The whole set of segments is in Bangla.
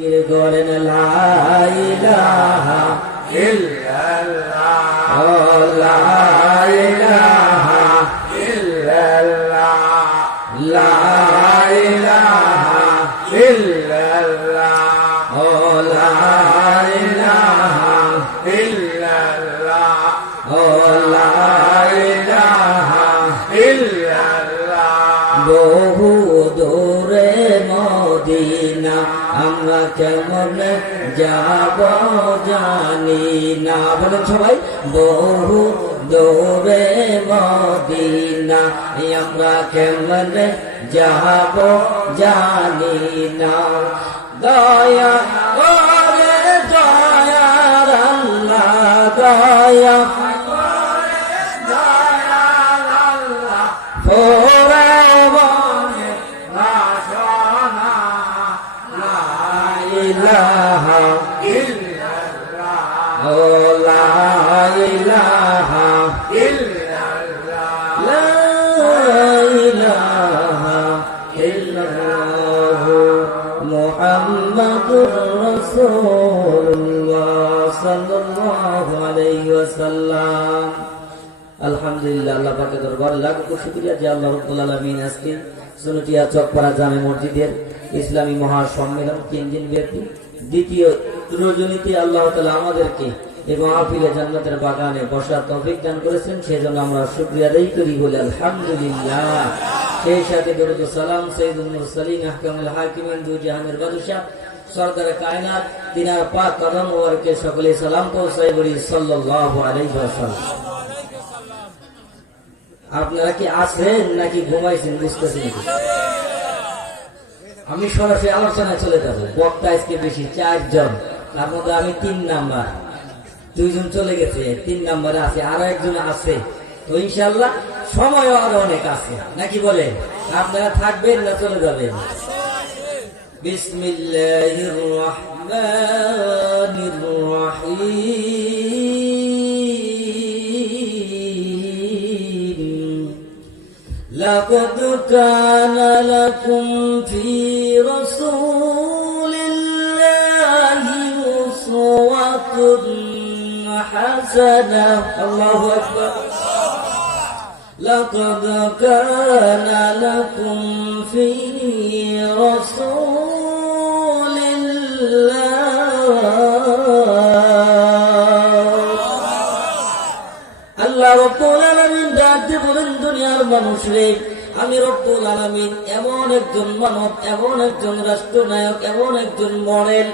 জিকির করেন লা ইলাহা ইল্লাল্লাহ লা ইলাহা ইল্লাল্লাহ লা ইলাহা ইল্লাল্লাহ লা ইলাহা ইল্লাল্লাহ লা ইলাহা ইল্লাল্লাহ। বহু দূরে মদিনা আমরা কেমন যাব জানি না, বলেন সবাই। বহু দূরে মদিনা আমরা কেমন যাব জানি না। দয়া করে দয়ার আল্লাহ, দয়া মুহাম্মাদুর রাসূলুল্লাহ সাল্লাল্লাহু আলাইহি ওয়াসাল্লাম। আলহামদুলিল্লাহ, আল্লাহ পাকের দরবারে লাখো শুকরিয়া যে আল্লাহ রাব্বুল আলামিন আজকে সুন্নতিয়া চকপাড়া জামে মসজিদের ইসলামী মহাসম্মেলন কেন্দ্রীয় ব্যক্তি দ্বিতীয় রজনীতে আল্লাহ তাআলা আমাদেরকে এবং আপিলে জান্নাতের বাগানে বসার তৌফিক দান করেছেন, সেজন্য আমরা শুকরিয়া আদায় করি বলে আলহামদুলিল্লাহ। সেই সাথে দরুদ ও সালাম সাইয়্যিদুল মুরসালিন আহকামুল হাকিমিন দু জাহানের বাদশা সরদারে কায়নাত তিনার পাক কদম ওয়ারকে সকলে সালাম পৌঁছাই বলি সাল্লাল্লাহু আলাইহি ওয়াসাল্লাম। আপনারা কি আছেন নাকি ঘুমাইছেন বুঝতেছেন? আমি সরাসরি আলোচনায় চলে যাবো। বক্তা আজকে বেশি 4 জন, তার মধ্যে আমি 3 নাম্বার, 2 জন চলে গেছে, 3 নাম্বারে আছে, আরো একজন আছে। তো ইনশাআল্লাহ সময় আরো অনেক আছে, নাকি বলে? আপনারা থাকবেন না চলে যাবেন? বিসমিল্লাহির রহমানির রহিম। লাকাদ কানা লাকুম ফি রাসূলিল্লাহি উসওয়াতুন হাসানাহ। আল্লাহু আকবার। لقد كان لكم في رسول الله ربنا আলামিন ডাকতে বলেন, দুনিয়ার মানুষ রে, আমি রব্বুল আলামিন এমন একজন মানব, এমন একজন রাষ্ট্রনায়ক, এমন একজন মডেল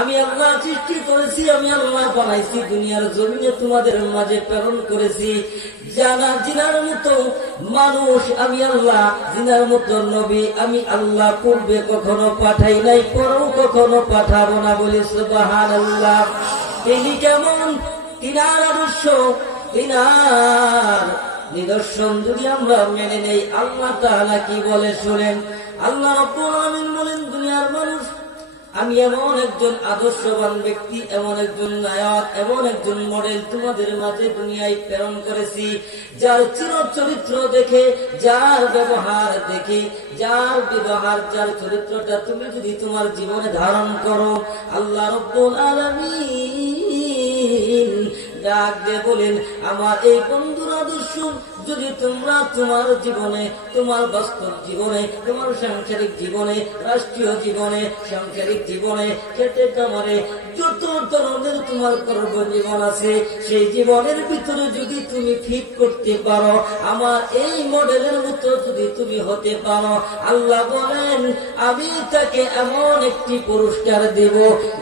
আমি আল্লাহ সৃষ্টি করেছি, আমি আল্লাহ বানাইছি, দুনিয়ার জমিনে তোমাদের মাঝে প্রেরণ করেছি। জিনার মতো মানুষ আমি আল্লাহ, জিনার মতো নবী আমি আল্লাহ পূর্বে কখনো পাঠাই নাই, পরেও কখনো পাঠাবো না, বলি সুবহানাল্লাহ। তিনি কেমন, তিনার আদর্শ, তিনার নিদর্শন যদি আমরা মেনে নেই, আল্লাহ তাআলা কি বলে শুনেন। আল্লাহ রাব্বুল আলামিন বলেন, দুনিয়ার মানুষ আমি এমন একজন আদর্শবান ব্যক্তি, এমন একজন নায়ক, এমন একজন মডেল তোমাদের মাঝে দুনিয়ায় প্রেরণ করেছি, যার চরিত্র দেখে, যার ব্যবহার দেখে, যার ব্যবহার, যার চরিত্রটা তুমি যদি তোমার জীবনে ধারণ করো, আল্লাহ রাব্বুল আলামিন ডাক দিয়ে বলেন, আমার এই বন্ধুর আদর্শ যদি তোমরা তোমার জীবনে, তোমার বাস্তব জীবনে, তোমার সাংসারিক জীবনে, রাষ্ট্রীয় জীবনে, সাংসারিক জীবনে, খেতে কামারে, যত ধরনের তোমার কর্মজীবন আছে, সেই জীবনের ভিতরে যদি তুমি ফিট করতে পারো, আমার এই মডেলের মতো যদি তুমি হতে পারো, আল্লাহ বলেন আমি তাকে এমন একটি পুরস্কার দেব,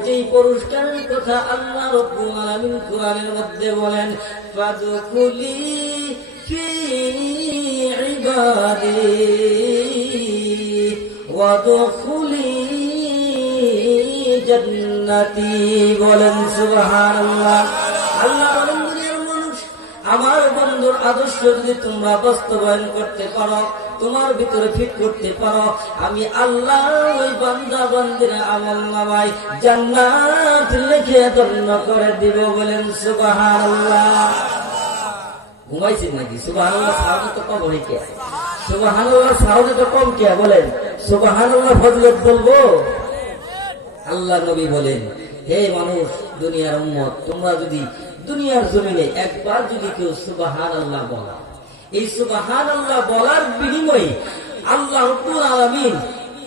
যেই পুরস্কারের কথা আল্লাহ রাব্বুল আলামিন কোরআনের মধ্যে বলেন, ফাদখুলি ফি ইবাদি ওয়াদখুলি জান্নাতি। বলেন সুবহানাল্লাহ। আল্লাহ বলেন, দুনিয়ার মানুষ আমার বন্ধুর আদর্শ যদি তোমরা বাস্তবায়ন করতে পারো, তোমার ভিতরে ফিট করতে পারো, আমি আল্লাহ ওই বান্দা বান্দির আমলনামায় জান্নাত লিখে ধন্য করে দিব। বলেন সুবহানাল্লাহ। ঘুমাইছেন নাকি? সুবহানাল্লাহ সাউন্ড তো কম হয়েছে, সুবহানাল্লাহ সাউন্ড তো কম কে? বলেন সুবহানাল্লাহ ফজিলত বলবো, আল্লাহ নবী বলেন, হে মানুষ, দুনিয়ার উম্মত, তোমরা যদি দুনিয়ার জমিনে একবার যদি কেউ সুবহানাল্লাহ বলা, এই সুবহানাল্লাহ বলার বিনিময়ে আল্লাহ রাব্বুল আলামিন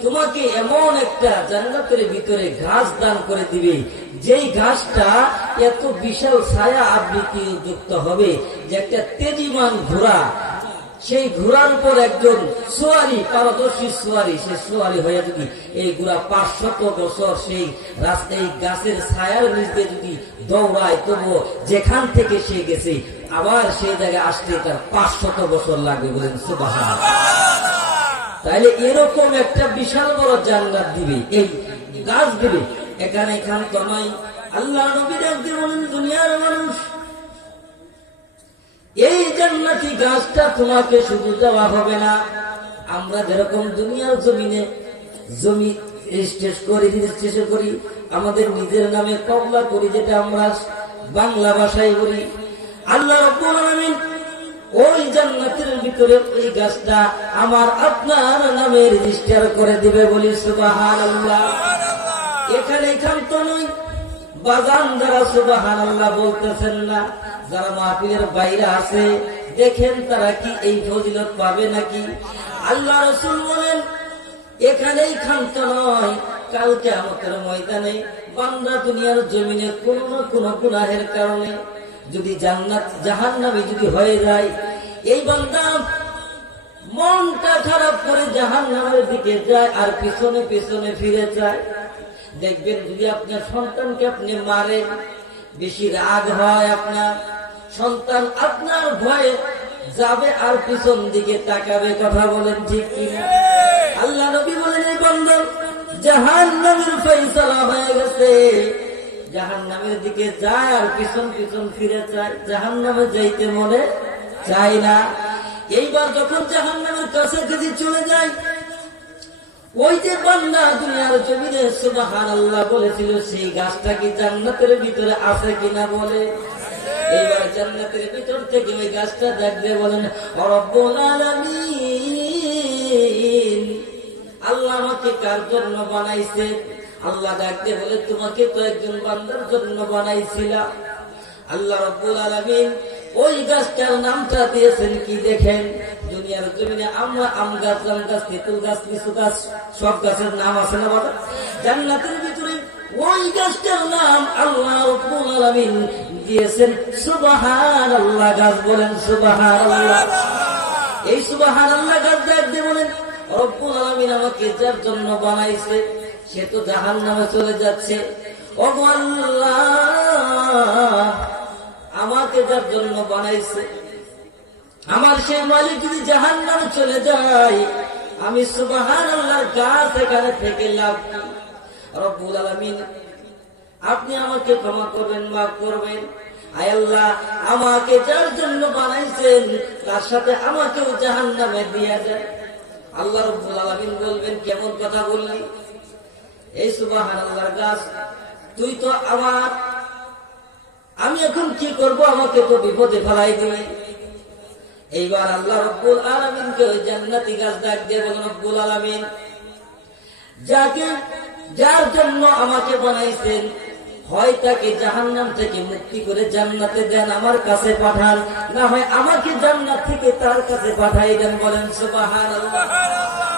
তোমাকে এমন একটা জান্নাতের ভিতরে ঘাস দান করে দিবে, যেই ঘাসটা এত বিশাল ছায়া আবৃত্তি যুক্ত হবে যে একটা তেজিমান ঘোড়া, সেই ঘোড়ার উপর একজন সোয়ারি, পারদর্শী সোয়ারি, সে সোয়ারি হয়ে যদি এই ঘোড়া 500 বছর সেই রাস্তায় গাছের ছায়ার নিচে যদি দৌড়ায়, তবুও যেখান থেকে সে গেছে আবার সেই জায়গায় আসতে তার 500 বছর লাগবে। বলেন সুবহানাল্লাহ। তাহলে এরকম একটা বিশাল বড় জান্নাত দিবে, এই গাছ দিবে। এখানে তো নয়, আল্লাহ নবী ডাকতে বলেন, দুনিয়ার মানুষ, এই জান্নাতি গাছটা তোমাকে শুধু দেওয়া হবে না। আমরা যেরকম দুনিয়ার জমিনে জমি রেজিস্ট্রেশন করি, আমাদের নিজের নামে কবলা করি, যেটা আমরা বাংলা ভাষায় বলি, আল্লাহ রাব্বুল আলামিন ওই জান্নাতের ভিতরে ওই গাছটা আমার আপনার নামে রেজিস্টার করে দিবে। বলি সুবহানাল্লাহ। এখানে তো নয়, বাজান যারা সুবহানাল্লাহ বলতেছেন না, যারা মাহফিলের বাইরে আছে, দেখেন তারা কি এই ফজিলত পাবে নাকি? আল্লাহ রাসূল বলেন, এখানেই তো নয়, কাল কিয়ামতের ময়দানে বান্দা দুনিয়ার জমিনে কোন না কোন গুনাহের কারণে যদি জান্নাত জাহান্নামে যদি হয়ে যায়, এই বান্দা মনটা খারাপ করে জাহান্নামের দিকে যায় আর পিছনে পিছনে ফিরে যায়। দেখবেন যদি আপনার সন্তানকে আপনি মারেন, বেশি রাগ হয় আপনার, সন্তান আপনার ভয়ে যাবে আর পিছন দিকে তাকাবে। কথা বলেন ঠিক কিনা? আল্লাহ নবী বলেন, এই বান্দা জাহান্নামের ফয়সালা হয়ে গেছে, জাহান্নামের দিকে যায় আর পিছন পিছন ফিরে যায়, জাহান্নামে যাইতে মনে চায় না। এইবার যখন জাহান্নামের কাছাকাছি চলে যায়, ওই যে বান্দা দুনিয়ার জমিনে সুবহানাল্লাহ বলেছিল, সেই গাছটা কি জান্নাতের ভিতরে আছে কিনা বলে। এইবার জান্নাতের ভিতর থেকে ওই গাছটা দেখবে, বলেন রব্বুল আলামিন, আল্লাহ আমাকে কার জন্য বানাইছে? আল্লাহ ডাকতে বলে, তোমাকে তো একজন বান্দার জন্য বানাইছিলাম। আল্লাহ রাব্বুল আলামিন ওই গাছটার নামটা দিয়েছেন কি দেখেন? দুনিয়ার জমিনে আমরা আম গাছ, জাম গাছ, তেঁতুল গাছ, লিচু গাছ, সব গাছের নাম আছে না বাবা? জান্নাতের ভিতরে ওই গাছটার নাম আল্লাহ রাব্বুল আলামিন দিয়েছেন সুবহানাল্লাহ গাছ। বলেন সুবহানাল্লাহ। এই সুবহানাল্লাহ গাছ দেখতে বলেন, রব্বুল আলামিন আমাকে যার জন্য বানাইছে সে তো জাহান্নামে চলে যাচ্ছে। ও আল্লাহ, আমাকে যার জন্য বানাইছে, আমার সেই মালিক যদি জাহান্নামে চলে যায়, আমি সুবহানাল্লাহর গাছ এখানে থেকে লাভ কি? রব্বুল আলামিন, আপনি আমাকে ক্ষমা করবেন, মাফ করবেন। আয় আল্লাহ, আমাকে যার জন্য বানাইছেন তার সাথে আমাকেও জাহান্নামে দিয়ে যায়। আল্লাহ রাব্বুল আলামিন বলবেন, কেমন কথা বললি? এই সুবহানাল্লাহর গাছ, তুই তো আমার, আমি এখন কি করব? আমাকে তো বিপদে ফেলাই দিবি। এইবার আল্লাহ রাব্বুল আলামিনকে ওই জান্নাতি গাছ ডাক দিয়ে বলেন, রব্বুল আলামিন, যার জন্য আমাকে বানাইছেন, হয় তাকে জাহান্নাম থেকে মুক্তি করে জান্নাতে দেন, আমার কাছে পাঠান, না হয় আমাকে জান্নাত থেকে তার কাছে পাঠাই দেন। বলেন সুবহানাল্লাহ।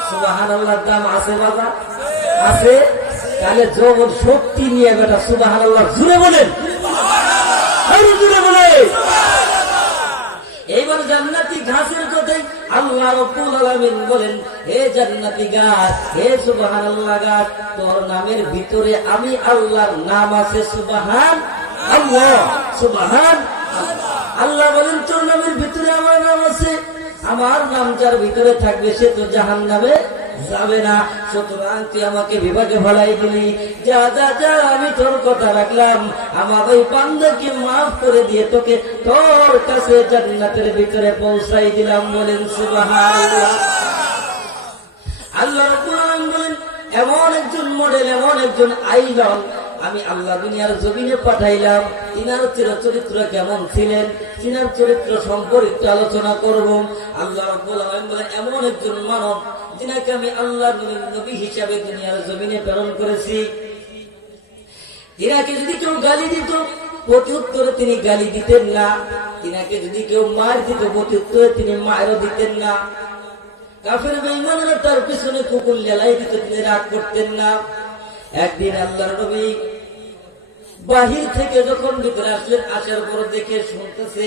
সুবহানাল্লাহর দাম আছে বাবা? আছে। তাহলে জগৎ শক্তি নিয়ে বেটা সুবহানাল্লাহ জুড়ে বলেন, জুড়ে বলে। এইবার জান্নাতি ঘাসের কথাই আল্লাহ রাব্বুল আলামিন বলেন, হে জান্নাতি গাছ, হে সুবহানাল্লাহ গাছ, তোর নামের ভিতরে আমি আল্লাহর নাম আছে। সুবহানাল্লাহ। সুবহানাল্লাহ। আল্লাহ বলেন, তোর নামের ভিতরে আমার নাম আছে, আমার নাম যার ভিতরে থাকবে সে তো জাহান্নামে যাবে না। সুতরাং তুই আমাকে বিভাগে ফেলাই দিলি, যা যা যা, আমি তোর কথা রাখলাম, আমার ওই বান্দাকে মাফ করে দিয়ে তোকে তোর কাছে জান্নাতের ভিতরে পৌঁছাই দিলাম। বলেন সুবহানাল্লাহ। আল্লাহ রাব্বুল আলামিন বলেন, এমন একজন মডেল, এমন একজন আইডল আমি আল্লাহ দুনিয়ার জমিনে পাঠাইলাম, তিনার চরিত্র কেমন ছিলেন, তিনার চরিত্র সম্পর্কে আলোচনা করব। আল্লাহ রাব্বুল আলামিন বলেন, এমন একজন মানব যিনাকে আমি আল্লাহ নবী হিসাবে দুনিয়ার জমিনে প্রেরণ করেছি, তিনাকে যদি কেউ গালি দিত প্রতি উত্তরে তিনি গালি দিতেন না, তিনাকে যদি কেউ মার দিত প্রতি উত্তরে তিনি মারও দিতেন না। কাফের বেঈমানরা তার পিছনে কুকুর লেলাই দিত, তিনি রাগ করতেন না। একদিন আল্লাহর নবী বাহির থেকে যখন ভিতরে আসলেন, আসার পর দেখে শুনতেছে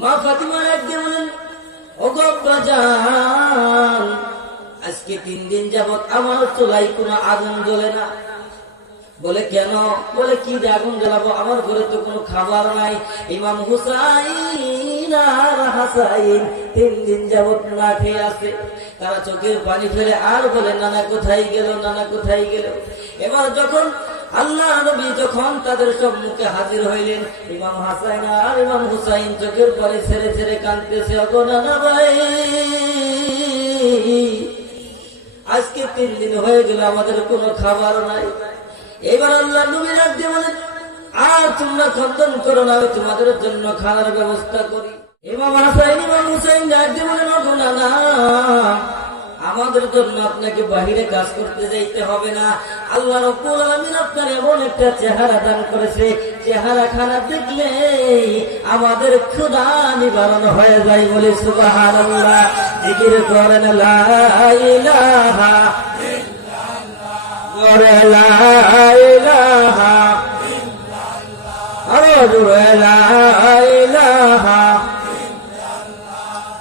মা ফাতিমা একদিন বলেন, ওগো আব্বাজান, আজকে 3 দিন যাবত আমার চুলায় কোনো আগুন জ্বলে না। বলে কেন? বলে কি যে আগুন জ্বালাবো, আমার ঘরে তো কোনো খাবার নাই। ইমাম হুসাইন আর হাসাইন 3 দিন যাবত না খেয়ে আছে। তারা চোখের পানি ফেলে আর বলে নানা কোথায় গেল, নানা কোথায় গেল। এবার যখন আল্লাহ নবী যখন তাদের সম্মুখে হাজির হইলেন, ইমাম হাসাইন আর ইমাম হুসাইন চোখের পানি ছেড়ে ছেড়ে কাঁদতেছে, ওগো নানা ভাই, আজকে 3 দিন হয়ে গেল আমাদের কোনো খাবার নাই। এবার আল্লাহ নবী ডাক দিয়ে বলেন, আর তোমরা খন্দন করো না, আমি তোমাদের জন্য খানার ব্যবস্থা করি। ইমাম হাসাইন ইমাম হুসাইন ডাক দিয়ে বলেন, ওগো নানা, আমাদের জন্য আপনাকে বাহিরে কাজ করতে যাইতে হবে না। আল্লাহ রাব্বুল আলামিন আপনার এমন একটা চেহারা দান করেছে, চেহারা খানা দেখলে আমাদের ক্ষুধা নিবারণ হয়ে যায়। বলে সুবহানাল্লাহ। জিকির করেন লা ইলাহা ইল্লাল্লাহ, লা ইলাহা ইল্লাল্লাহ, আরো জোরে লা ইলাহা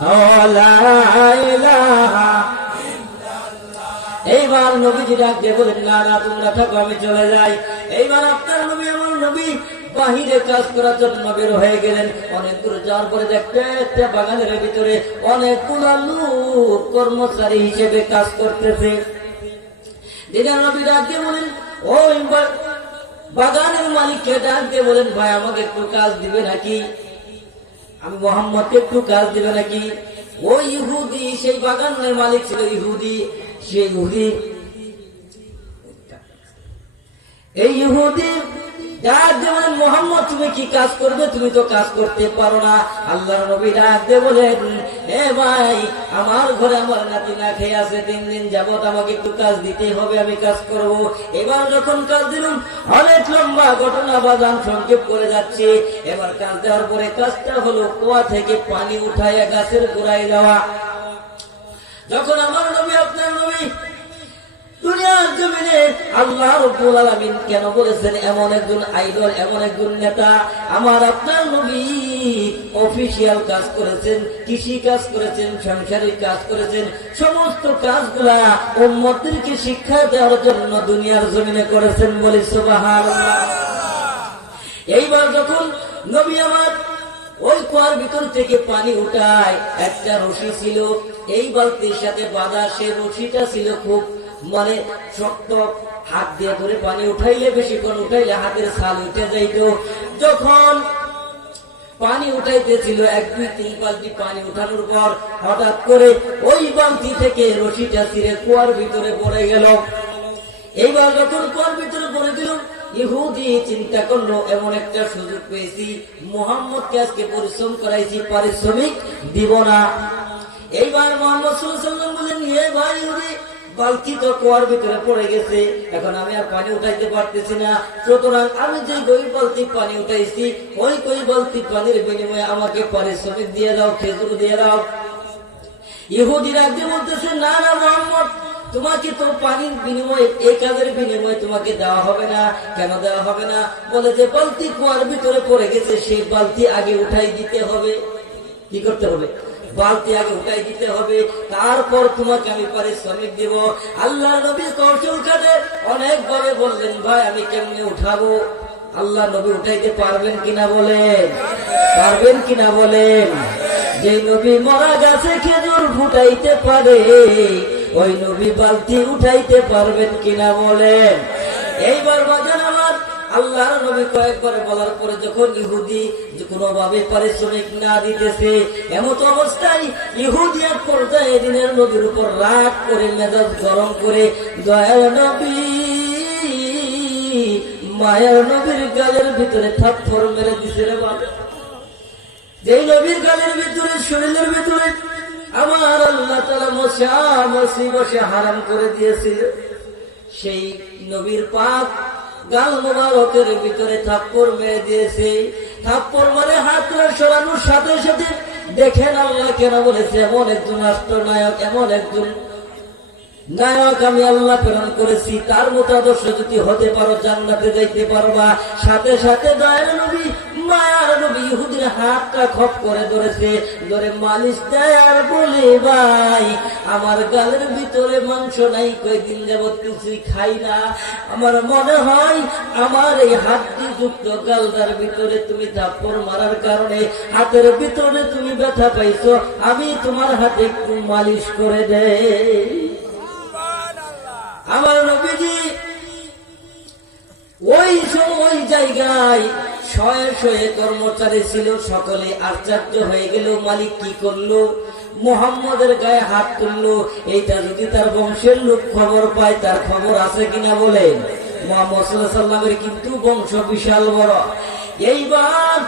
ইল্লাল্লাহ, লা ইলাহা। এইবার নবীজি ডাক দিয়ে বলেন, না না তোমরা থাকো, আমি চলে যাই। এইবার আপনার নবী আমার নবী বাহিরে কাজ করার জন্য বের হয়ে গেলেন। অনেক দূর যাওয়ার পরে দেখতে একটা বাগানের ভিতরে অনেকগুলো লোক কর্মচারী হিসেবে কাজ করতেছে। দিদার নবী ডাক দিয়ে বলেন, ওই বাগানের মালিককে ডাক দিয়ে বলেন, ভাই আমাকে একটু কাজ দিবে নাকি? আমি মোহাম্মদকে একটু কাজ দিবে নাকি? ওই ইহুদি, সেই বাগানের মালিক ছিল ইহুদি। সেই ইহুদি, এই ইহুদি ডাক দিয়ে বলেন, মোহাম্মদ তুমি কি কাজ করবে? তুমি তো কাজ করতে পারো না। আল্লাহর নবী ডাক দিয়ে বলেন, এ ভাই, আমার ঘরে আমার নাতি না খেয়ে আছে 3 দিন যাবত, আমাকে একটু কাজ দিতে হবে, আমি কাজ করব। এবার যখন কাজ দিলাম, অনেক লম্বা ঘটনা বাজান সংক্ষেপ করে যাচ্ছে। এবার কাজ দেওয়ার পরে কাজটা হলো কুয়া থেকে পানি উঠাইয়া গাছের গোড়ায় দেওয়া। যখন আমার নবী আপনার নবী দুনিয়ার জমিনে আল্লাহ রাব্বুল আলামিন কেন বলেছেন এমন একজন আইডল, এমন একজন নেতা, আমার আপনার নবী অফিসিয়াল কাজ করেছেন, কৃষি কাজ করেছেন, সাংসারিক কাজ করেছেন, সমস্ত কাজগুলা উম্মতদেরকে শিক্ষা দেওয়ার জন্য দুনিয়ার জমিনে করেছেন। বলি সুবহানাল্লাহ। এইবার যখন নবী আমার ওই কুয়ার ভিতর থেকে পানি উঠায়, একটা রশি ছিল এই বালতির সাথে বাঁধা, সে রশিটা ছিল খুব মানে শক্ত, হাত দিয়ে ধরে পানি উঠাইলে, বেশিক্ষণ উঠাইলে হাতের ছাল উঠে যাইত। যখন পানি উঠাইতেছিল 1, 2, 3 বালতি পানি উঠানোর পর হঠাৎ করে ওই বালতি থেকে রশিটা ছিঁড়ে কুয়ার ভিতরে পড়ে গেল। এইবার যখন কুয়ার ভিতরে পড়ে গেল, ইহুদি চিন্তা করলো এমন একটা সুযোগ পেয়েছি, মুহাম্মদকে আজকে পরিশ্রম করাইছি, পারিশ্রমিক দিব না। এইবার মুহাম্মদ সাল্লাল্লাহু আলাইহি ওয়াসাল্লাম বলেন, এ ভাই ইহুদি, বালতি তো কুয়ার ভিতরে পড়ে গেছে, এখন আমি আর পানি উঠাইতে পারতেছি না, সুতরাং আমি যে ওই বালতি পানি উঠাইছি ওই বালতি পানির বিনিময়ে আমাকে পারিশ্রমিক দিয়ে দাও, খেজুর দিয়ে দাও। ইহুদিরা আগে বলতেছে, না না মুহাম্মদ, তোমাকে তো পানির বিনিময়ে, এই কাজের বিনিময়ে তোমাকে দেওয়া হবে না। কেন দেওয়া হবে না? বলে যে বালতি কুয়ার ভিতরে পড়ে গেছে, সেই বালতি আগে উঠাই দিতে হবে। কি করতে হবে? বালতি আগে উঠাই দিতে হবে, তারপর তোমাকে আমি পারিশ্রমিক দিব। আল্লাহ নবী কৌশল কাটে অনেকভাবে বললেন, ভাই আমি কেমনে উঠাবো? আল্লাহ নবী উঠাইতে পারবেন কিনা বলেন? পারবেন কিনা বলেন? যে নবী মরা গাছে খেজুর ফুটাইতে পারে, ওই নবী বালতি উঠাইতে পারবেন কিনা বলেন? এইবার বাজান আমার আল্লাহর নবী কয়েকবার বলার পরে যখন ইহুদি কোনোভাবে পারিশ্রমিক না দিতেছে, এমত অবস্থায় ইহুদি এক পর্যায়ে দিনের নবীর উপর রাগ করে, মেজাজ গরম করে, দয়াল নবী মায়ের নবীর গালের ভিতরে থাপ্পড় মেরে দিছে রে বাবা। যেই নবীর গালের ভিতরে, শরীরের ভিতরে আমার আল্লাহ তাআলা মশা বসে হারাম করে দিয়েছিল, সেই নবীর পাক গাল মোবারকের ভিতরে থাপ্পড় মেরে দিয়েছে। থাপ্পড় মানে হাত সরানোর সাথে সাথে দেখেন আল্লাহ কেন বলেছে এমন একজন রাষ্ট্রনায়ক, এমন একজন নায়ক আমি আল্লাহ প্রেরণ করেছি, তার মতো আদর্শ যদি হতে পারো জান্নাতে যাইতে পারবা। সাথে সাথে দয়ার নবী মায়ার নবী ইহুদির হাতটা খপ করে ধরেছে, ধরে মালিশ দেয় আর বলে ভাই আমার গালের ভিতরে মাংস নাই, কয়েকদিন যাবৎ কিছুই খাই না, আমার মনে হয় আমার এই হাতটি যুক্ত গালদার ভিতরে তুমি থাপ্পড় মারার কারণে হাতের ভিতরে তুমি ব্যথা পাইছো, আমি তোমার হাতে একটু মালিশ করে দেই। আমার নবীজি ওই সময় জায়গায় শয়ে শয়ে কর্মচারী ছিল, সকলে আশ্চর্য হয়ে গেল। মালিক কি করলো? মুহাম্মদের গায়ে হাত তুললো। এইটা যদি তার বংশের লোক খবর পায়, তার খবর আছে কিনা বলেন? মুহাম্মদ সাল্লাল্লাহু আলাইহি ওয়াসাল্লামের কিন্তু বংশ বিশাল বড়। এইবার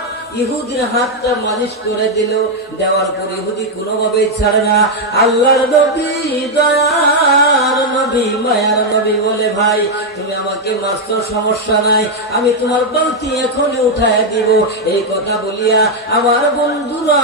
ইহুদির হাতটা মালিশ করে দিল, দেওয়ার পর ইহুদি কোনোভাবেই ছাড়ে না। আল্লাহর নবী দয়ার নবী মায়ার নবী বলে ভাই তুমি আমাকে মারছো সমস্যা নাই, আমি তোমার বালতি এখনই উঠায় দিব। এই কথা বলিয়া আমার বন্ধুরা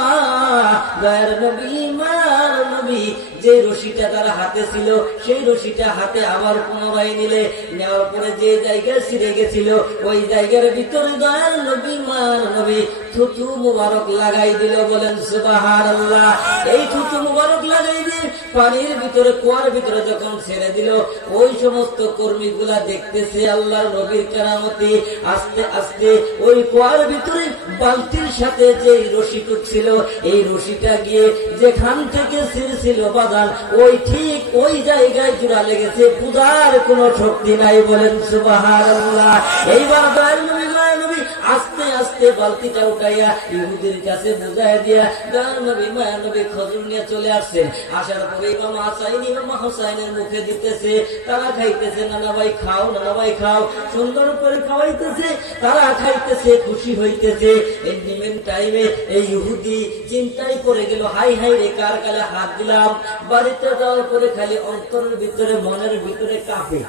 দয়ার নবী মায়ার নবী যে রশিটা তার হাতে ছিল সেই রশিটা হাতে আবার পুনরায় নিলে, নেওয়ার পরে যে জায়গায় ছিঁড়ে গেছিল ওই জায়গার ভিতরে দয়ার নবী মায়ার নবী থুতু মুবারক লাগাই দিল। বলেন সুবহানাল্লাহ। এই থুতু মুবারক লাগাই দিয়ে পানির ভিতরে কুয়ার ভিতরে যখন ছেড়ে দিল, ওই সমস্ত কর্মীগুলা দেখতেছে আল্লাহর নবীর কেরামতি। আস্তে আস্তে ওই কুয়ার ভিতরে বালতির সাথে যে রশিটু ছিল, এই রশিটা গিয়ে যেখান থেকে ছিঁড়ছিল বাদান ওই ঠিক ওই জায়গায় জোড়া লেগেছে, বুঝার কোন শক্তি নাই। বলেন সুবহানাল্লাহ। এইবার দয়াল নবী মায়ার নবী আস্তে আস্তে বালতিটা উঠাইয়া ইহুদির কাছে বুঝাই দিয়া দয়াল নবী মায়ার নবী খজুর নিয়ে চলে আসছেন। আসার পরে ইমাম হাসাইন ইমাম হোসাইনের মুখে দিতেছে, তারা খাইতেছে। নানা ভাই খাও, নানা ভাই খাও, সুন্দর করে খাওয়াইতেছে, তারা খাইতেছে, খুশি হইতেছে। এই নিমেন টাইমে এই ইহুদি চিন্তায় পড়ে গেল, হাই হাই রে কার কালে হাত দিলাম। বাড়িতে যাওয়ার পরে খালি অন্তরের ভিতরে মনের ভিতরে কাঁপে।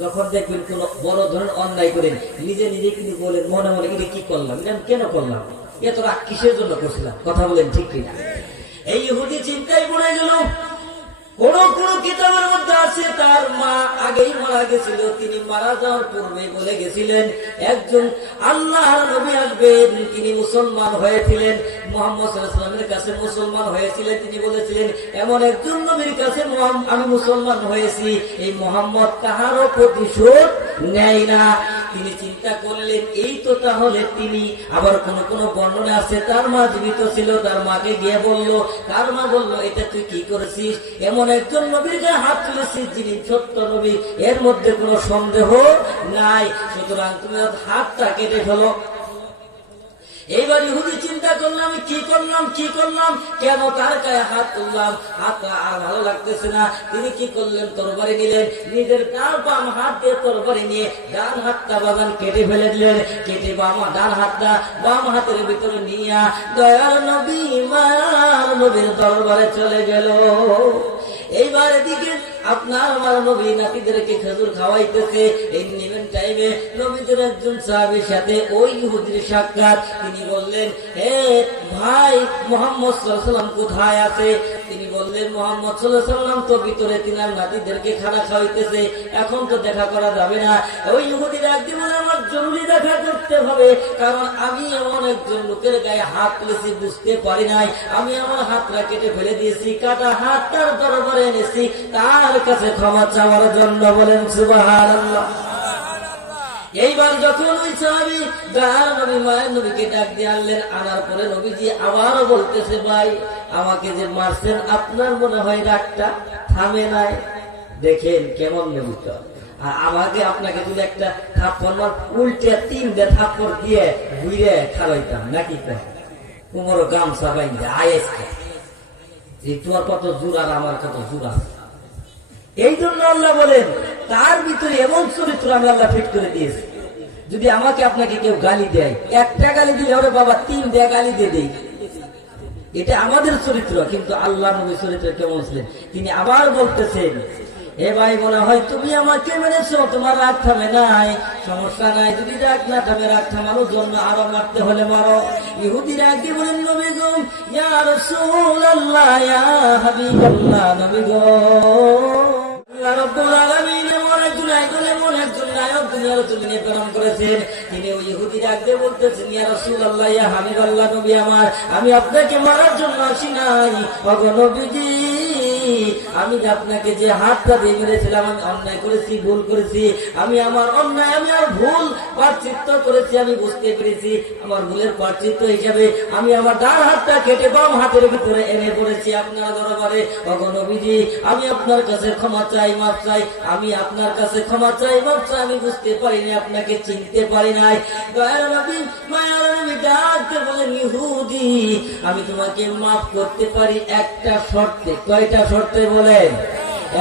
যখন দেখবেন কোন বড় ধরনের অন্যায় করেন নিজে নিজে কিন্তু বলেন মনে মনে এটা কি করলাম, এটা কেন করলাম, এত রাগ কিসের জন্য করছিলাম? কথা বলেন ঠিক কিনা? এই ইহুদি চিন্তায় পড়ে গেল। কোন কোন কিতাবের মধ্যে আছে তার মা আগেই মারা গেছিল, তিনি মারা যাওয়ার পূর্বে বলে গেছিলেন একজন আল্লাহর নবী আসবেন, তিনি মুসলমান হয়েছিলেন। মুহাম্মদ সাল্লাল্লাহু আলাইহি ওয়াসাল্লামের কাছে মুসলমান হয়েছিলেন, তিনি বলেছিলেন এমন একজন নবীর কাছে আমি মুসলমান হয়েছি, এই মুহাম্মদ কাহারও প্রতিশোধ নেয় না। তিনি চিন্তা করলেন এই তো তাহলে তিনি। আবার কোন কোন বর্ণনা আছে তার মা জীবিত ছিল, তার মাকে গিয়ে বলল, তার মা বলল এটা তুই কি করেছিস? এমন একজন নবীর গায়ে হাত তুলেছিস যিনি সত্য নবী, এর মধ্যে কোনো সন্দেহ নাই, সুতরাং তুমি হাতটা কেটে ফেলো। এইবার ইহুদি চিন্তা করলাম আমি কি করলাম, কি করলাম, কেন তার গায়ে হাত তুললাম, হাত আর ভালো লাগতেছে না। তিনি কি করলেন? তরবারি নিলেন, নিজের বাম হাত দিয়ে তরবারি নিয়ে ডান হাতটা বাগান কেটে ফেলে দিলেন। কেটে ডান হাতটা বাম হাতের ভিতরে নিয়ে দয়াল নবী মায়ার নবীর দরবারে চলে গেল। এইবার এদিকে আপনার আমার নবী নাতিদেরকে খেজুর খাওয়াইতেছে। এই নিমেন টাইমে নবীদের একজন সাহাবীর সাথে ওই ইহুদির সাক্ষাৎ। তিনি বললেন, হে ভাই মুহাম্মদ সাল্লাল্লাহু আলাইহি ওয়াসাল্লাম কোথায় আছে? তিনি বললেন, মুহাম্মদ সাল্লাল্লাহু আলাইহি ওয়াসাল্লাম তো ভিতরে তিনার নাতিদেরকে খানা খাওয়াইতেছে, এখন তো দেখা করা যাবে না। ওই ইহুদিরা একদিন আমার জরুরি দেখা করতে হবে, কারণ আমি এমন একজন লোকের গায়ে হাত তুলেছি বুঝতে পারি নাই, আমি আমার হাতটা কেটে ফেলে দিয়েছি, কাটা হাত তার দরবারে এনেছি তার কাছে ক্ষমা চাওয়ার জন্য। বলেন সুবহানাল্লাহ। এইবার যখন ওই সাহাবী দয়ার নবী মায়ের নবীকে ডাক দিয়ে আনলেন, আনার পরে নবীজি আবারও বলতেছে, ভাই আমাকে যে মারছেন আপনার মনে হয় রাগটা থামে নাই? দেখেন কেমন নবীটা। আর আমাকে আপনাকে যদি একটা থাপ্পড় মার উল্টে 3 থাপ্পড় দিয়ে ঘুরে খাওয়াইতাম নাকি? তোমারও গামছা বাইন্দে আয়েস তোমার কত জোর আর আমার কত জোর আছে। এই জন্য আল্লাহ বলেন তার ভিতরে এমন চরিত্র আমি আল্লাহ ফিট করে দিয়েছি। যদি আমাকে আপনাকে কেউ গালি দেয়, একটা গালি দিলে ওরে বাবা 3 গালি দিয়ে দেই, এটা আমাদের চরিত্র। কিন্তু আল্লাহ নবীর চরিত্র কেমন ছিলেন? তিনি আবার বলতেছেন, এ ভাই মনে হয় তুমি আমাকে মেরেছো, তোমার রাগ থামে নাই, সমস্যা নাই, যদি রাগ না থামে রাগ থামানোর জন্য আরো মারতে হলে মারো। ইহুদিরা আগে বলেন নবী গো, ইয়া রাসূলুল্লাহ, ইয়া হাবিবাল্লাহ, নবী গো, আল্লাহ রাব্বুল আলামিন এমন একজন নায়ক দুনিয়ার জমিনে প্রেরণ করেছেন। তিনি ওই ইহুদিরা আগে বলতেছেন, ইয়া রাসূলুল্লাহ, ইয়া হাবিবাল্লাহ, নবী আমার, আমি আপনাকে মারার জন্য আসি নাই, ওগো নবীজি, আমি আপনাকে যে হাতটা দিয়ে মেরেছিলাম, আমি অন্যায় করেছি, ভুল করেছি, আমি আমার অন্যায়, আমি আর ভুল প্রায়শ্চিত্ত করেছি, আমি বুঝতে পেরেছি, আমার ভুলের প্রায়শ্চিত্ত হিসাবে আমি আমার ডান হাতটা কেটে বাম হাতের ভিতরে এনে পড়েছি আপনার দরবারে। ওগো নবীজি, আমি আপনার কাছে ক্ষমা চাই, মাফ চাই, আমি আপনার কাছে ক্ষমা চাই, মাফ চাই, আমি বুঝতে পারিনি, আপনাকে চিনতে পারি নাই। দয়ার নবী, মায়ার নবী ডাকতে বলেন, ইহুদি, আমি তোমাকে মাফ করতে পারি একটা শর্তে। কয়টা শর্তে বলেন?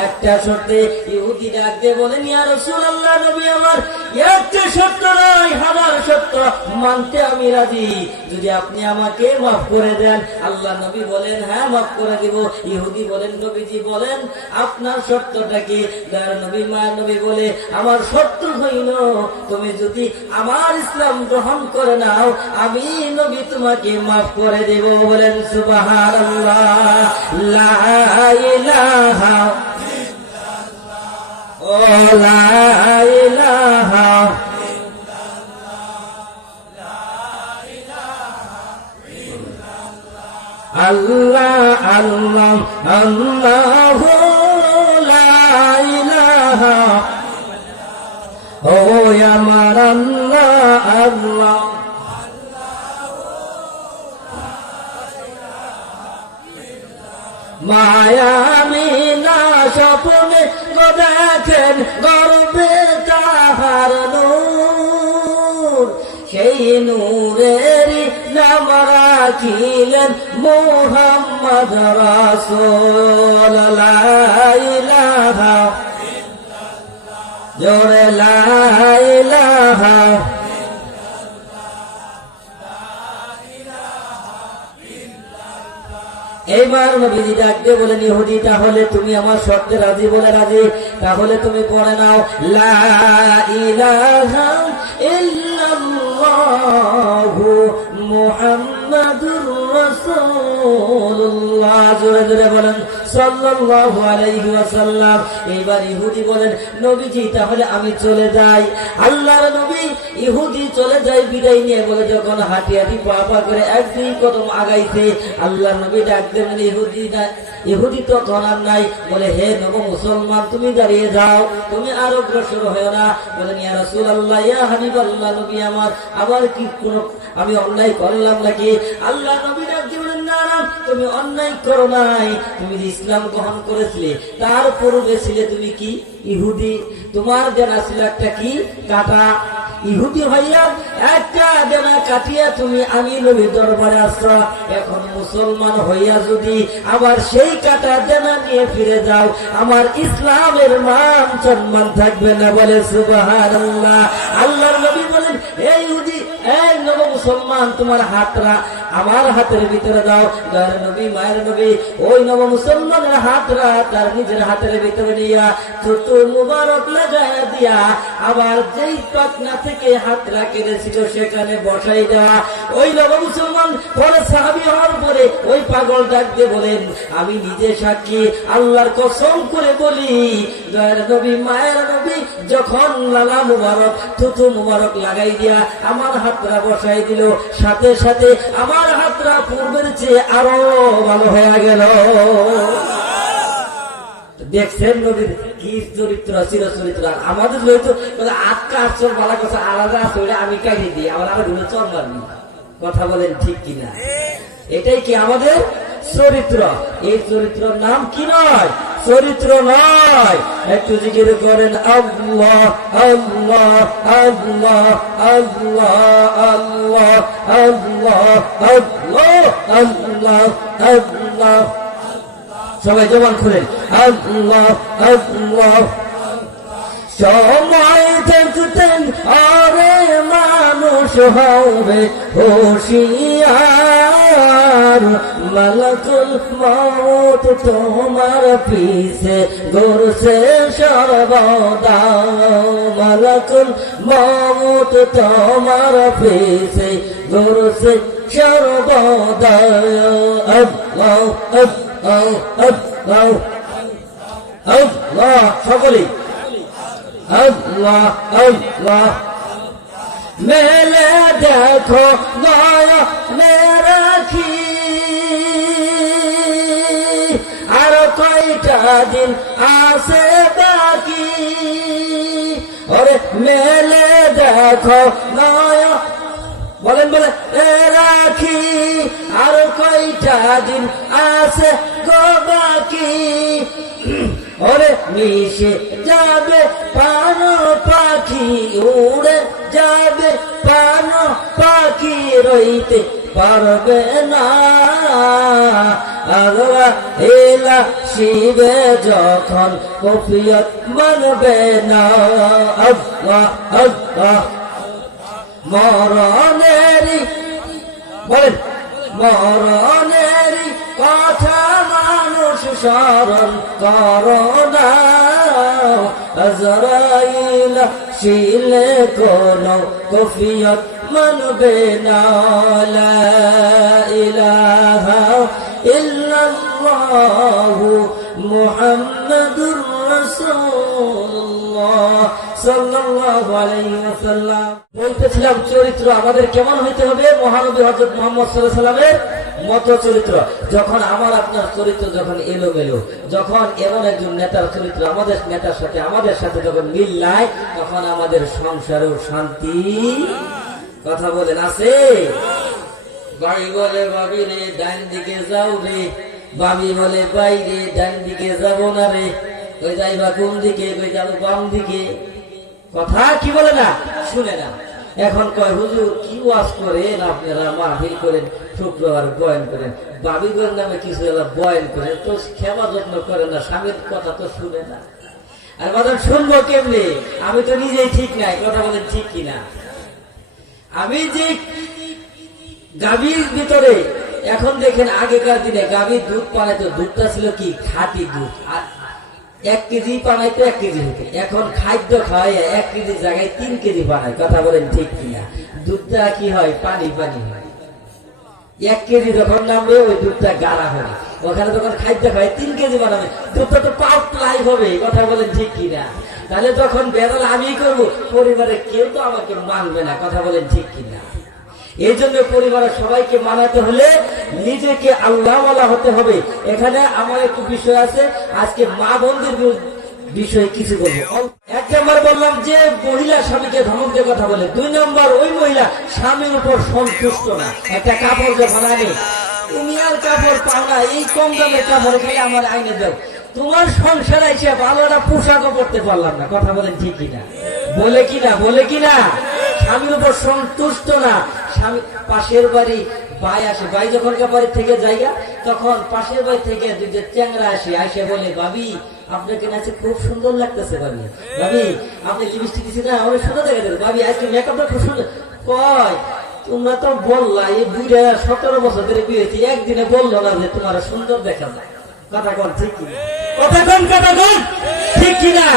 একটা শর্তে। ইহুদি ডাকতে বলেন, ইয়া রাসূলুল্লাহ, নবী আমার, একটা শর্ত নয়, হাজার শর্ত মানতে আমি রাজি, যদি আপনি আমাকে মাফ করে দেন। আল্লাহ নবী বলেন, হ্যাঁ মাফ করে দিব। ইহুদি বলেন, নবীজি বলেন আপনার শর্তটা কি? দয়ার নবী, মায়ের নবী বলে, আমার শর্ত হইল তুমি যদি আমার ইসলাম গ্রহণ করে নাও, আমি নবী তোমাকে মাফ করে দেব। বলেন সুবহানাল্লাহ, লা ইলাহা ও লা ইলাহা আল্লাহ আল্লাহ আল্লাহু লা ইলাহা ও আমার আল্লাহ আল্লাহ মায়ামি না স্বপ্নে দেখেন গর্বে তাহার নূর, সেই নূরের নাম রাখিলেন মুহাম্মদ রাসূল। লা ইলাহা জোরে লা ইলাহা এইবার নবীজি ডাকতে বলেন, ইহুদি, তাহলে তুমি আমার শর্তে রাজি? বলে রাজি। তাহলে তুমি পড়ে নাও, লা ইলাহা ইল্লাল্লাহু মুহাম্মাদুর রাসূলুল্লাহ। জোরে জোরে বলেন সাল্লাল্লাহু আলাইহি ওয়াসাল্লাম। এইবার ইহুদি বলেন, নবীজি তাহলে আমি চলে যাই। আল্লাহর নবী ইহুদি চলে যায়, বিদায় নিয়ে বলে যখন হাঁটি হাঁটি পা পা করে এক দুই কদম আগাইছে, আল্লাহর নবী ডাক দেবেন, ইহুদি তো করার নাই, বলে, হে নব মুসলমান, তুমি দাঁড়িয়ে যাও, তুমি আর অগ্রসর হয়েও না। বলেন, ইয়া রাসূলুল্লাহ, ইয়া হাবিবাল্লাহ, নবী আমার, আবার কি কোনো আমি অন্যায় করলাম নাকি? আল্লাহ নবী ডাক দিবেন, না না, তুমি অন্যায় করো নাই, তুমি ইসলাম গ্রহণ করেছিলে, তার পূর্বে ছিলে তুমি কি? ইহুদি। তোমার দেনা ছিল একটা কি? কাটা। ইহুদি হইয়া একটা দেনা কাটিয়া তুমি আমি নবীর দরবারে আসছো, এখন মুসলমান হইয়া যদি আবার সেই কাটা দেনা নিয়ে ফিরে যাও, আমার ইসলামের মান সম্মান থাকবে না। বলে সুবহানাল্লাহ। আল্লাহর নবী বলেন, এই ইহুদি, এই নব মুসলমান, তোমার হাতরা আমার হাতের ভিতরে দাও। গায়ের নবী, মায়ের নবী ওই নব মুসলমানের হাতরা তার নিজের হাতের ভিতরে নিয়া ছোট মুবারক লাগাইয়া দিয়া আবার যেই পাকনা থেকে হাতরা কেড়েছিল সেখানে বসাই দেওয়া। ওই নব মুসলমান পরে সাহাবী হওয়ার পরে ওই পাগল ডাক দিয়ে বলেন, আমি নিজে সাক্ষী, আল্লাহর কসম করে বলি, গায়ের নবী, মায়ের নবী যখন লালা মুবারক থুতু মুবারক লাগাই দিয়া আমার হাতরা বসাই দিল, সাথে সাথে আমার হাতরা পূর্বের চেয়ে আরো ভালো হয়ে গেল। দেখছেন নবীর কি চরিত্র, চির চরিত্র। আমাদের যেহেতু আটকা আটচর বলা কথা আলাদা আছে, ওটা আমি কাটিয়ে দিই, আবার আরো ঘুরে চর মারবি। কথা বলেন ঠিক কিনা? এটাই কি আমাদের চরিত্র? এই চরিত্রের নাম কি নয়? চরিত্র নয়। একটু জিকির করেন, আল্লাহ আল্লাহ আল্লাহ আল্লাহ আল্লাহ আল্লাহ আল্লাহ আল্লাহ আল্লাহ। সবাই জবান খুলেন, আল্লাহ আল্লাহ। সময় থাকতেন আরে মানুষ হবে হুঁশিয়ার, মালাকুল মউত তোমার পিছে ঘুরছে সর্বদা, মালাকুল মউত তোমার পিছে ঘুরছে সর্বদা। আল্লাহ আল্লাহ আল্লাহ আল্লাহ, সকলে আল্লাহ আল্লাহ। মেলে দেখো নয়নে রাখি, আর কয়টা দিন আছে বাকি। ওরে মেলে দেখো বলেন বলেন রাখি, আর কয়টা দিন আছে গো বাকি। ওরে মিশে যাবে প্রাণ পাখি, উড়ে যাবে প্রাণ পাখি, রইতে পারবে না। আল্লাহ এলা শিবে যখন কফিয়ত মানবে না। আল্লাহ আল্লাহ। মরণেরই বলেন মরণেরই কথা মানুষ স্মরণ করো না। আজরাইল শিলে কোন কফিয়ত মানবে না। লা ইলাহা ইল্লাল্লাহু মুহাম্মাদুর রাসূলুল্লাহ সাল্লাল্লাহু আলাইহি ওয়াসাল্লাম। বলতেছিলাম চরিত্র আমাদের কেমন হইতে হবে? মহানবী হযরত মুহাম্মদ সাল্লাল্লাহু আলাইহি ওয়াসাল্লামের মতো চরিত্র। যখন আমার আপনার চরিত্র যখন এলোমেলো, যখন এমন একজন নেতার চরিত্র আমাদের নেতার সাথে আমাদের সাথে যখন মিল নাই, তখন আমাদের সংসারেও শান্তি কথা বলেন আছে। বাড়ি বলে বাবি রে ডান দিকে যাও রে, বাবি বলে বাইরে ডান দিকে যাব না রে, কই যাইবা কোন দিকে, কই যাবো বাম দিকে। কথা কি বলে না, শুনে না। এখন কয় হুজুর কি ওয়াজ করেন আপনারা, মাহফিল করেন, শুক্রবার বয়ান করেন, বাবিগর নামে কিছু বয়ান করেন, তো খেবা যত্ন করে না, স্বামীর কথা তো শুনে না। আর বাজার শুনবো কেমনি? আমি তো নিজেই ঠিক নাই, কথা বলেন ঠিক কিনা? আমি যে গাভীর ভিতরে এখন দেখেন, আগেকার দিনে গাভীর দুধ পানাইতো, দুধটা ছিল কি খাঁটি দুধ, আর 1 কেজি বানাইতে 1 কেজি হতো। এখন খাদ্য খাওয়াই 1 কেজি জায়গায় 3 কেজি বানায়, কথা বলেন ঠিক কিনা? দুধটা কি হয়, পানি পানি হয়। 1 কেজি যখন নামবে ওই দুধটা গাঢ়া হবে, ওখানে যখন খাদ্য খাওয়াই 3 কেজি বানাবে, দুধটা তো পাতলাই হবে, কথা বলেন ঠিক কিনা? তাহলে তখন বেদল আমি করবো, পরিবারের কেউ তো আমাকে মানবে না, কথা বলেন ঠিক কিনা? এই জন্য পরিবারের সবাইকে মানাতে হলে নিজেকে আল্লাহওয়ালা হতে হবে। এখানে আমার একটু বিষয় আছে, আজকে মা বোনদের বিষয়ে কিছু বলবো। 1 নম্বর বললাম যে মহিলা স্বামীকে ধমক দিয়ে কথা বলে। 2 নম্বর, ওই মহিলা স্বামীর উপর সন্তুষ্ট না। একটা কাপড় যখন আনে, তুমি আর কাপড় পাও না, এই কম দামের কাপড় খেলে আমার আইনে দাও, তোমার সংসার এসে ভালো একটা পোশাকও পড়তে পারলাম না, কথা বলেন ঠিক কিনা? বলে কিনা, বলে কিনা? স্বামীর উপর সন্তুষ্ট না। স্বামী পাশের বাড়ি ভাই আসে, ভাই যখন বাড়ি থেকে যাইয়া, তখন পাশের বাড়ি থেকে যে চ্যাংরা আসে, আইসে বলে ভাবি আপনাকে নাচে খুব সুন্দর লাগতেছে, ভাবি ভাবি আপনি লিপস্টিক দিচ্ছি না, অনেক সুন্দর দেখা যাবে, ভাবি আজকে মেকআপটা খুব সুন্দর। কয় তোমরা তো বললা এই বুড়া 17 বছর ধরে বিয়ে হয়েছে, একদিনে বললো না যে তোমার সুন্দর দেখা যায়, কথা কন ঠিক কিনা? কথা কন, কথা কন ঠিক কিনা?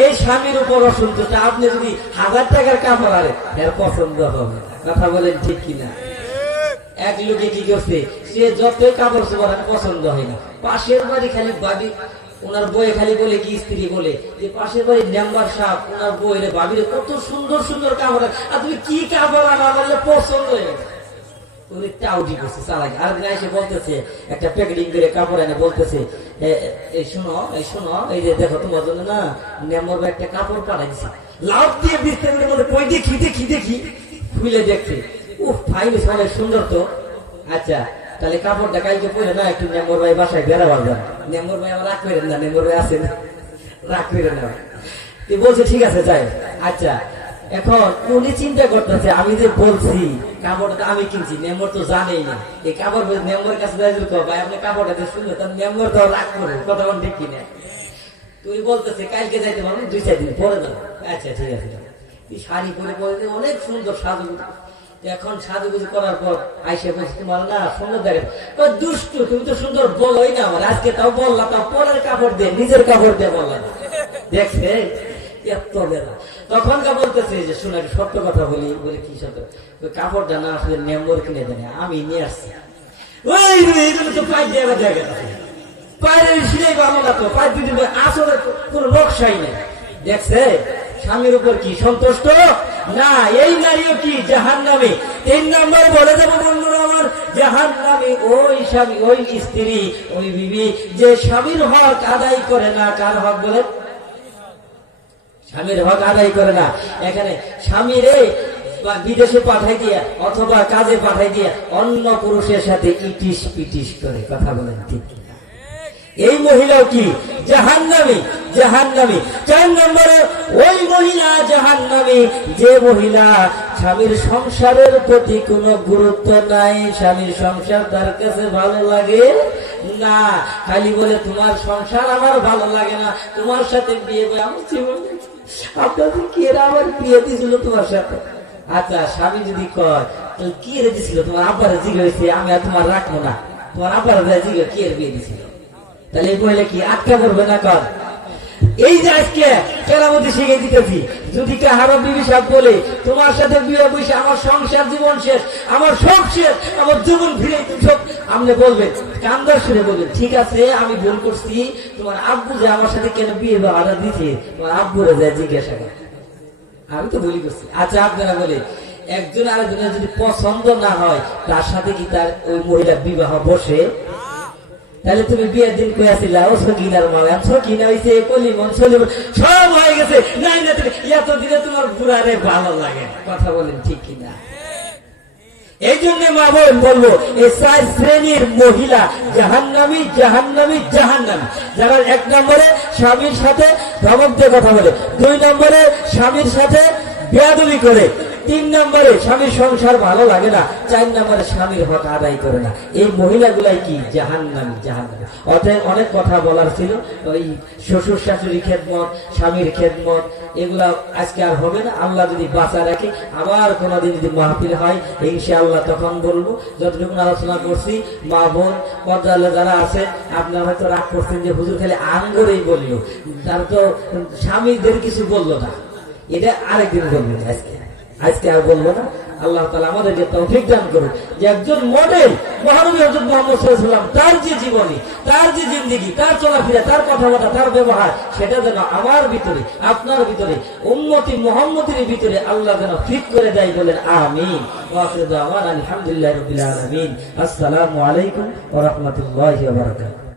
এই স্বামীর উপর অসন্তুষ্ট। আপনি যদি 1000 টাকার কাপড় আরে এর পছন্দ হবে না, কথা বলেন ঠিক কিনা? এক লোকে কি করছে, সে যতই কাপড় চোপড় পছন্দ হয় না, পাশের বাড়ি খালি বাবি ওনার বই খালি বলে কি, স্ত্রী বলে যে পাশের বাড়ির মেম্বার সাহেব ওনার বইয়ের বাবিরে কত সুন্দর সুন্দর কাপড়, আর তুমি কি কাপড় আনা বললে পছন্দ হয়ে গেছে। উনি টাউটি করছে চালাকি। আর দিন এসে বলতেছে, একটা প্যাকেটিং করে কাপড় এনে বলতেছে, এই শোনো এই শোনো, এই যে দেখো তোমার জন্য না মেম্বার একটা কাপড় পাঠাই দিচ্ছে। লাভ দিয়ে বিস্তারিতের মধ্যে কই দেখি দেখি দেখি খুলে দেখছে, উহ ভাই অনেক সুন্দর তো। আচ্ছা তাহলে কাপড়টা কালকে পরে না একটু মেম্বর ভাই বাসায় বেড়াবার যান। মেম্বর ভাই আমার রাগ করেন না, মেম্বর ভাই আসেন রাগ করেন না, বলছে ঠিক আছে যাই। আচ্ছা এখন উনি চিন্তা করতেছে, আমি যে বলছি কাপড়টা আমি কিনছি, মেম্বর তো জানেই না। এই কাপড় মেম্বরের কাছে ভাই আপনি কাপড়টা শুনলে তার মেম্বর তো রাগ করে, কথা বল ঠিক কিনা? তুই বলতেছে কালকে যাইতে পারবো, 2-4 দিন পরে যাবো। আচ্ছা ঠিক আছে। শাড়ি পরে পরে অনেক সুন্দর সাজু, এখন সাজুগুজু করার পর আইসে বলছি তোমার না সুন্দর দেখে দুষ্ট, তুমি তো সুন্দর বলোই না আমার, আজকে তাও বললা, তাও পরের কাপড় দিয়ে নিজের কাপড় দিয়ে বললা না। দেখছে এত বেলা, তখন কা বলতেছে যে শোনা সত্য কথা বলি, বলে কি সত্য, কাপড়টা না আসলে মেম্বর কিনে দেয়, আমি নিয়ে আসছি। ওই তো পাই দিয়ে দেখে পায়ের সিলাই ভালো না, তো পায়ে দিতে আসলে কোন নকশাই নেই। দেখছে স্বামীর উপর কি সন্তুষ্ট না, এই নারীও কি জাহান্নামী। 3 নম্বর বলে দেবো বন্ধুরা আমার, জাহান্নামী ওই স্বামী, ওই স্ত্রী, ওই বিবি যে স্বামীর হক আদায় করে না। কার হক বলে? স্বামীর হক আদায় করে না। এখানে স্বামীরে বিদেশে পাঠাই দিয়া অথবা কাজে পাঠাই দিয়া অন্য পুরুষের সাথে ইটিস পিটিস করে, কথা বলেন ঠিক? এই মহিলাও কি জাহান্নামী? জাহান্নামী। 4 নম্বরে ওই মহিলা জাহান্নামী যে মহিলা স্বামীর সংসারের প্রতি কোনো গুরুত্ব নাই, স্বামীর সংসার তার কাছে ভালো লাগে না, খালি বলে তোমার সংসার আমার ভালো লাগে না, তোমার সাথে বিয়ে আমার জীবন আপনাদের কি এরা আমার বিয়ে দিয়েছিল তোমার সাথে। আচ্ছা স্বামী যদি কয় কি রে দিছিল, তোমার আব্বারে জিজ্ঞেস, আমি আর তোমার রাখবো না, তোমার আব্বারে জিজ্ঞেস কি এর বিয়ে দিছিল, তাহলে এই মহিলা কি আটকা পড়বে না? কর এই যে আজকে কেরামতি শিখে দিতেছি, যদি কাহারো বিবি সাহেব বলে তোমার সাথে বিয়ে বসে আমার সংসার জীবন শেষ, আমার সব শেষ, আমার জীবন ফিরে সব, আপনি বলবেন কান্দার সুরে বলবেন ঠিক আছে আমি ভুল করছি, তোমার আব্বু যে আমার সাথে কেন বিয়ে অর্ডার দিচ্ছে, তোমার আব্বুরে যায় জিজ্ঞাসা করে, আমি তো ভুলই করছি। আচ্ছা আপনারা বলে একজন আরেকজনের যদি পছন্দ না হয়, তার সাথে কি তার ওই মহিলা বিবাহ বসে? তাহলে তুমি বিয়ের দিন কইয়াছিলা ও সকিনার মালা, সকিনা হয়েছে কলিমন সলিমন সব হয়ে গেছে, নাই না এত দিনে তোমার বুড়ারে ভালো লাগে, কথা বলেন ঠিক কিনা? এই জন্য মা বোন বলবো এই 4 শ্রেণীর মহিলা জাহান্নামী, জাহান্নামী, জাহান্নামী। যারা 1 নম্বরে স্বামীর সাথে ধমক দিয়ে কথা বলে, 2 নম্বরে স্বামীর সাথে বেয়াদবি করে, 3 নম্বরে স্বামীর সংসার ভালো লাগে না, 4 নম্বরে স্বামীর হক আদায় করে না। এই মহিলাগুলাই কি জাহান্নামী, জাহান্নামী। অতএব অনেক কথা বলার ছিল, ওই শ্বশুর শাশুড়ি খেদমত, স্বামীর খেদমত, এগুলা আজকে আর হবে না। আল্লাহ যদি বাঁচা রাখে আবার কোনদিন যদি মাহফিল হয় ইনশাআল্লাহ তখন বলবো। যতটুকু আলোচনা করছি মা বোন পর্দালে যারা আছে, আপনারা হয়তো রাগ করছেন যে হুজুর খালি আঙ্গুরেই বললো, তার তো স্বামীদের কিছু বললো না, এটা আরেকদিন বলবো, আজকে আর বলবো না। আল্লাহ তাআলা আমাদেরকে তৌফিক দান করুন যে একজন মডেল মহানবী হযরত মুহাম্মদ সাল্লাল্লাহু আলাইহি ওয়াসাল্লাম, তার যে জীবনী, তার যে জিন্দেগি, তার চলাফেরা, তার কথাবার্তা, তার ব্যবহার, সেটা যেন আমার ভিতরে, আপনার ভিতরে, উম্মতি মুহাম্মদের ভিতরে আল্লাহ যেন ফিট করে দেয়, বলেন আমিন। ওয়া আখিরু দাওয়ানা আলহামদুলিল্লাহি রাব্বিল আলামিন। আসসালামু আলাইকুম ওয়া রাহমাতুল্লাহি ওয়া বারাকাতুহু।